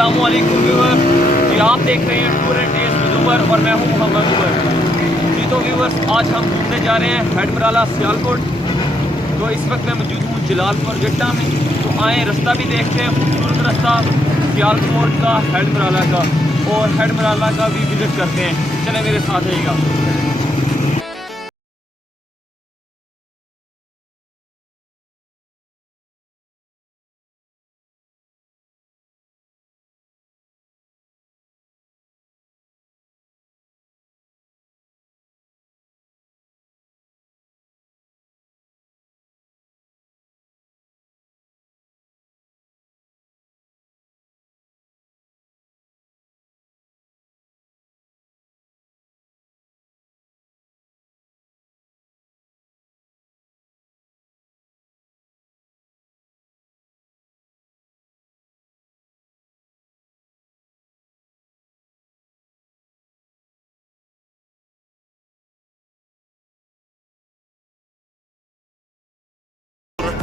अस्सलामुअलैकुम व्यूअर्स, जी आप देख रहे हैं टूर एंड टेस्ट यूट्यूबर और मैं हूं मोहम्मद उमर। जी तो व्यूअर्स, आज हम घूमने जा रहे हैं हेडमराला सियालकोट। तो इस वक्त मैं मौजूद हूं जलालपुर जट्टा में। तो आए रास्ता भी देखते हैं, खूबसूरत रास्ता सियालकोट का, हेडमराला का, और हेडमराला का भी विजिट करते हैं। चले मेरे साथ आइएगा।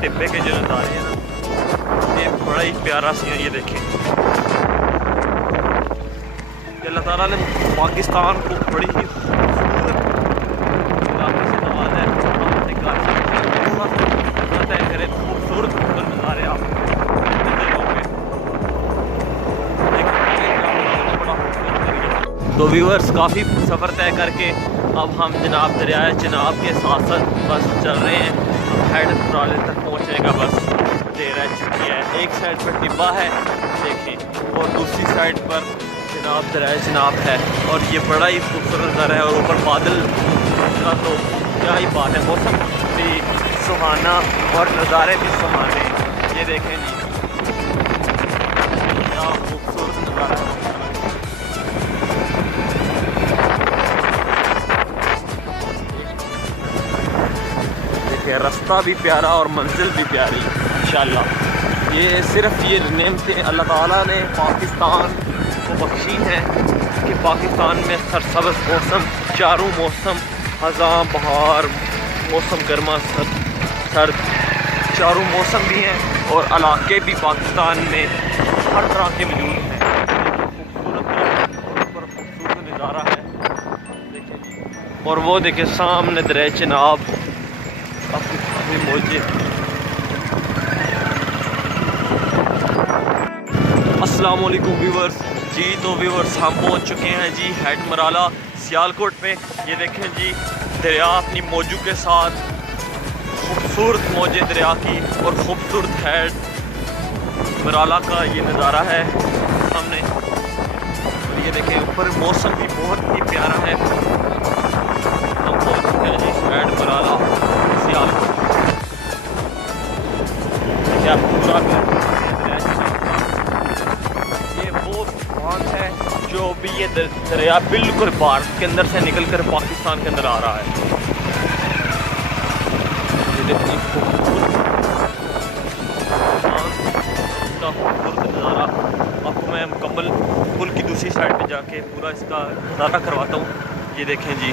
टिब्बे के जो नज़ारे हैं ना, ये बड़ा ही प्यारा सीन है। ये देखें, अल्लाह ताला ने पाकिस्तान को बड़ी ही खूबसूरत इलाके से नवाजा है। खूबसूरत नज़ारे आप तो व्यूअर्स, काफ़ी सफ़र तय करके अब हम जनाब दरियाए चिनाब के साथ साथ बस चल रहे हैं। हेडमराला तक पहुंचने का बस देर रह चुकी है। एक साइड पर टिब्बा है देखें, और दूसरी साइड पर जनाब दरियाए चिनाब है, और ये बड़ा ही खूबसूरत नज़ारा है। और ऊपर बादल का तो क्या ही बात है, मौसम भी सुहाना और नज़ारे भी सुहाने। ये देखें जी, क्या खूबसूरत नज़ारा है। रास्ता भी प्यारा और मंजिल भी प्यारी इंशाल्लाह। ये सिर्फ ये नेमतें अल्लाह ताला ने पाकिस्तान को बख्शी हैं कि पाकिस्तान में सरसब्ज़ मौसम, चारों मौसम, ख़ज़ां बहार, मौसम गर्मा सर्द, चारों मौसम भी हैं, और इलाके भी पाकिस्तान में हर तरह के मौजूद हैं। खूबसूरत नज़ारा है देखिए। और वो देखिए सामने दरिया चिनाब काफ़ी मौजे। अस्सलाम वालेकुम व्यूवर्स। जी तो व्यूवर्स, हम पहुंच चुके हैं जी हेडमराला सियालकोट में। ये देखें जी, दरिया अपनी मौजों के साथ, खूबसूरत मौजे दरिया की, और ख़ूबसूरत हेडमराला का ये नज़ारा है सामने। और ये देखें ऊपर मौसम भी बहुत ही प्यारा है। हम पहुंच चुके हैं जी हेडमराला सियालकोट। क्या पूरा ये वो बांध है जो भी ये दरिया बिल्कुल भारत के अंदर से निकलकर पाकिस्तान के अंदर आ रहा है। ये देखिए खूबसूरत नज़ारा आपको मैं मुकम्मल पुल की दूसरी साइड पे जाके पूरा इसका नज़ारा करवाता हूँ। ये देखें जी,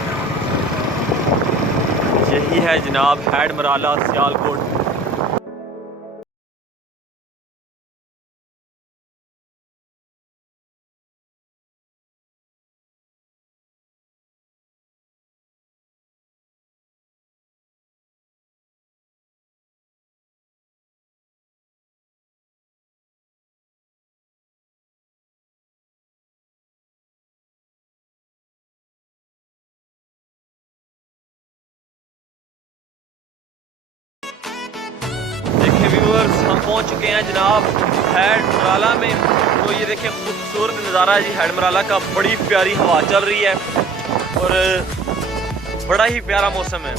यही है जनाब हेडमराला सियालकोट। व्यूअर्स, हम पहुंच चुके हैं जनाब हेडमराला में। तो ये देखिए खूबसूरत नज़ारा जी हेडमराला का, बड़ी प्यारी हवा चल रही है और बड़ा ही प्यारा मौसम है।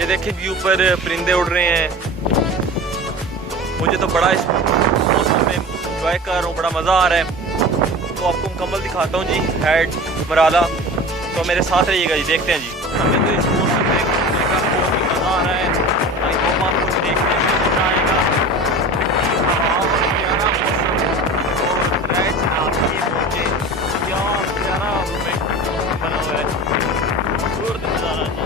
ये देखिए जी, ऊपर परिंदे उड़ रहे हैं। मुझे तो बड़ा इस मौसम में एंजॉय कर रहा हूँ, बड़ा मज़ा आ रहा है। तो आपको मुकम्मल दिखाता हूँ जी हेडमराला। तो मेरे साथ रहिएगा जी, देखते हैं जी। हमें तो इस मौसम में घूमने का बहुत ही मज़ा आ रहा है। आपको देखने में मजा आएगा। प्यारा मौसम और क्या प्यारा बना हुआ है, खूबसूरत नज़ारा जी।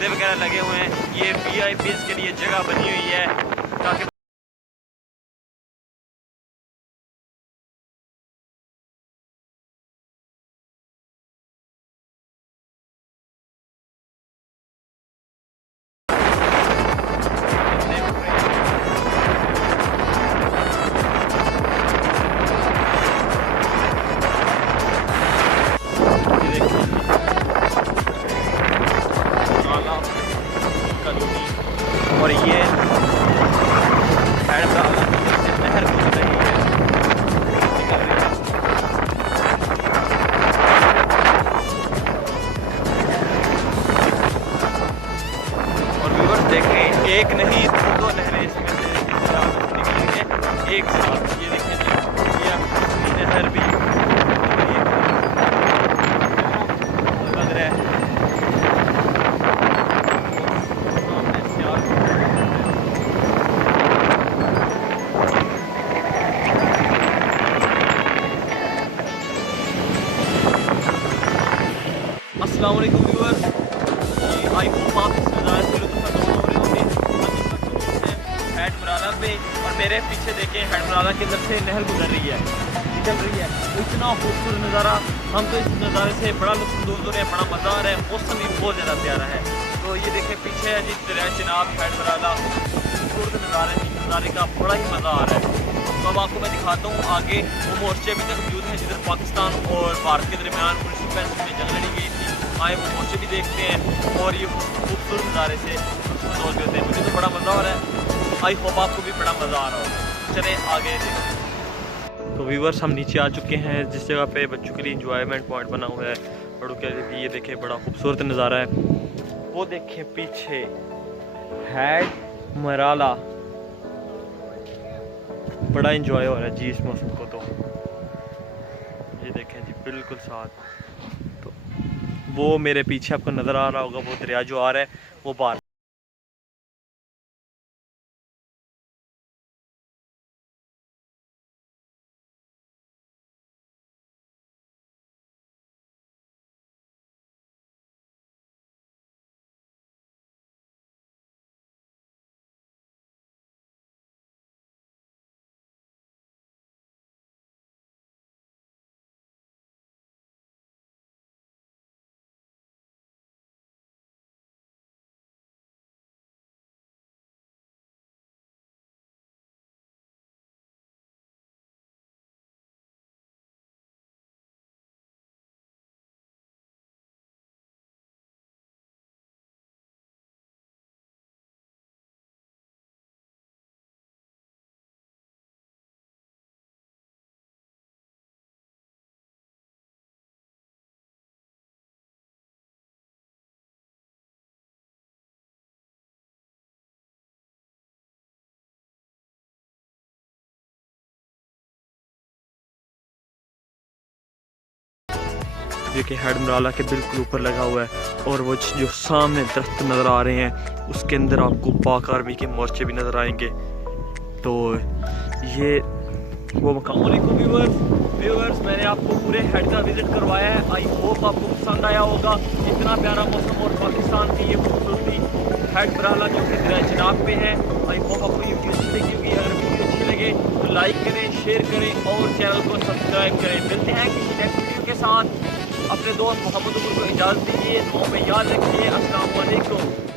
पौधे वगैरह लगे हुए हैं। ये VIPs के लिए जगह बनी हुई है ताकि और ये हैड मराला से नहर गुजर रही है। और व्यूअर्स देखें, एक नहीं दो नहरें इसमें से निकलेंगे एक साथ। ये देखें ये नहर भी लग रहा है। अस्सलाम वालेकुम व्यूअर्स, आई होप आप इस नज़ारे से लुत्फ़ हो रहे होंगे। हैड मराला पे और मेरे पीछे देखें हैड मराला के अंदर से नहर गुजर रही है, निकल रही है। इतना खूबसूरत नज़ारा, हम तो इस नज़ारे से बड़ा लुत्फ़ हो रहे हैं, बड़ा मज़ा आ रहा है। मौसम भी बहुत ज़्यादा प्यारा है। तो ये देखें पीछे है जी दरिया चिनाब, हैड मराला, खूबसूरत नज़ारे का बड़ा ही मज़ा आ रहा है। तो अब आपको मैं दिखाता हूँ आगे वो मोर्चे अभी तक मौजूद हैं जिधर पाकिस्तान और भारत के दरमियान 1965 में जंग लड़ी गई थी। आए वो मोर्चे भी देखते हैं और ये खूबसूरत नज़ारे से मौजूद होते हैं। मुझे तो बड़ा मज़ा आ रहा है। आई होप आपको भी बड़ा मज़ा आ रहा हो। चले आगे देखते। तो व्यूअर्स हम नीचे आ चुके हैं जिस जगह पे बच्चों के लिए इंजॉयमेंट पॉइंट बना हुआ है, बड़ों के लिए भी। ये देखें बड़ा खूबसूरत नज़ारा है। वो देखें पीछे हैड मराला, बड़ा इंजॉय हो रहा है जी इस मौसम को। तो ये देखें जी बिल्कुल साथ। तो वो मेरे पीछे आपको नज़र आ रहा होगा, वो दरिया जो आ रहा है वो बाहर। जो कि हैड मराला के बिल्कुल ऊपर लगा हुआ है। और वो जो सामने दरख्त नज़र आ रहे हैं उसके अंदर आपको पाक आर्मी के मोर्चे भी नज़र आएंगे। तो ये वो मकाम। व्यूअर्स मैंने आपको पूरे हेड का विज़िट करवाया है। आई होप आपको पसंद आया होगा। इतना प्यारा मौसम और पाकिस्तान की ये खूबसूरती हैड मराला जो कि दरिया चिनाब पे है। आई होप आपको ये वीडियो अच्छी लगी होगी। अगर वीडियो अच्छी लगे तो लाइक करें, शेयर करें और चैनल को सब्सक्राइब करें। मिलते हैं किसी नेक्स्ट वीडियो के साथ। अपने दोस्त मोहम्मद उमर को इजाज़त दीजिए। दुआ में याद रखिए। अस्सलाम वालेकुम।